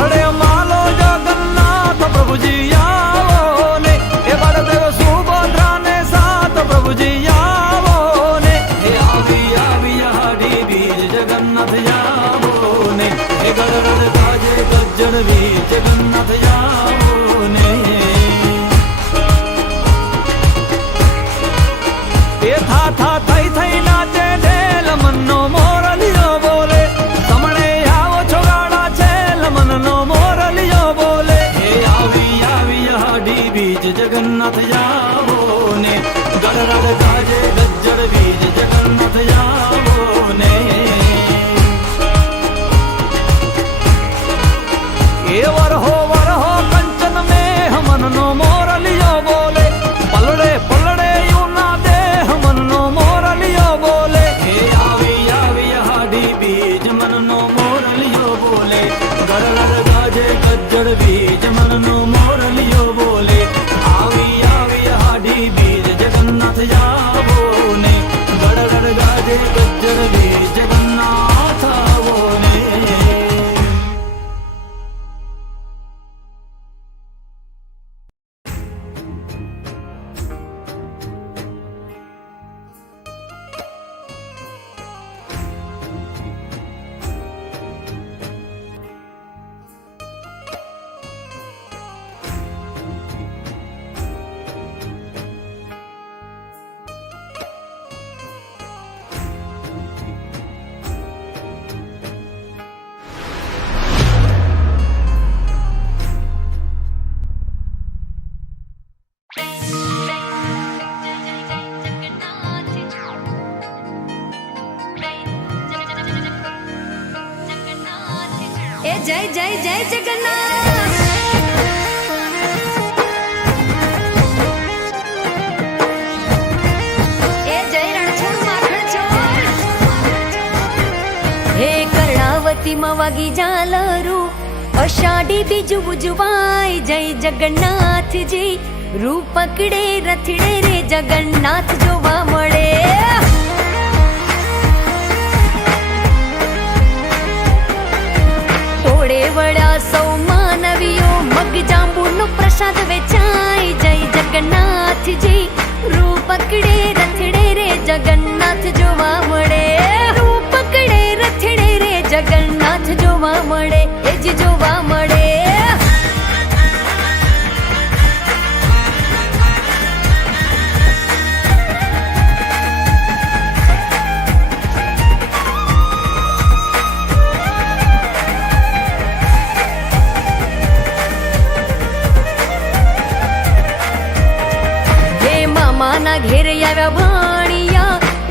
રથડે માલો જગન્નાથ પ્રભુજી આવો ને, એ બળદેવ સુભદ્રા ને સાથ પ્રભુજી આવો ને, એ આવી આવી હાડી બીજ જગન્નાથ આવો ને, એ ગળગળ ગાજે ગજ્જર બીજ જગન્નાથ આવો ને, એ થા થઈ થઈ નાચે ઢેલ મનનો મોરલિયો બોલે, સમણે આવો છો ગાડા છે મનનો મોરલિયો બોલે, એ આવી આવી હાડી બીજ જગન્નાથ આવો ને, ગળગળ ગાજે ગજ્જર બીજ જગન્નાથ આવો ને, એ વરહો વરહો કંચન મેહ મનનો મોરલિયો બોલે, પલડે પલડે યુના દેહ મનનો મોરલિયો બોલે, એ આવી આવી હાડી બીજ મનનો મોરલિયો બોલે, ગળગળ ગાજે ગજ્જર બીજ મનનો મોરલિયો બોલે, આવી આવી હાડી બીજ જગન્નાથ આવો ને, ગળગળ ગાજે ગજ્જર બીજ જગન્નાથ આવો ને. ए जय जय जय जगन्नाथ। ए जय रणछोड़ माखण चोर। हे कर्णावती मवागी झालरू अषाढ़ी बीज उजवाय जय जगन्नाथ जी रूप पकड़े रथड़े रे जगन्नाथ जोवा मळे तोड़े वड़ा सौ मानवियों मग जांबूनो प्रसाद वेचाय जय जगन्नाथ जी रूप पकड़े रथड़े रे जगन्नाथ जोवा मळे रूप पकड़े रथड़े रे जगन्नाथ जोवा मळे ए जी जोवा मळे माना घेर आव्या भाणिया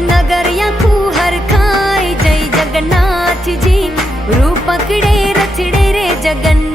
नगरिया कुहर खाय जय जगन्नाथ जी रूप पकड़े रथड़े रे जगन्नाथ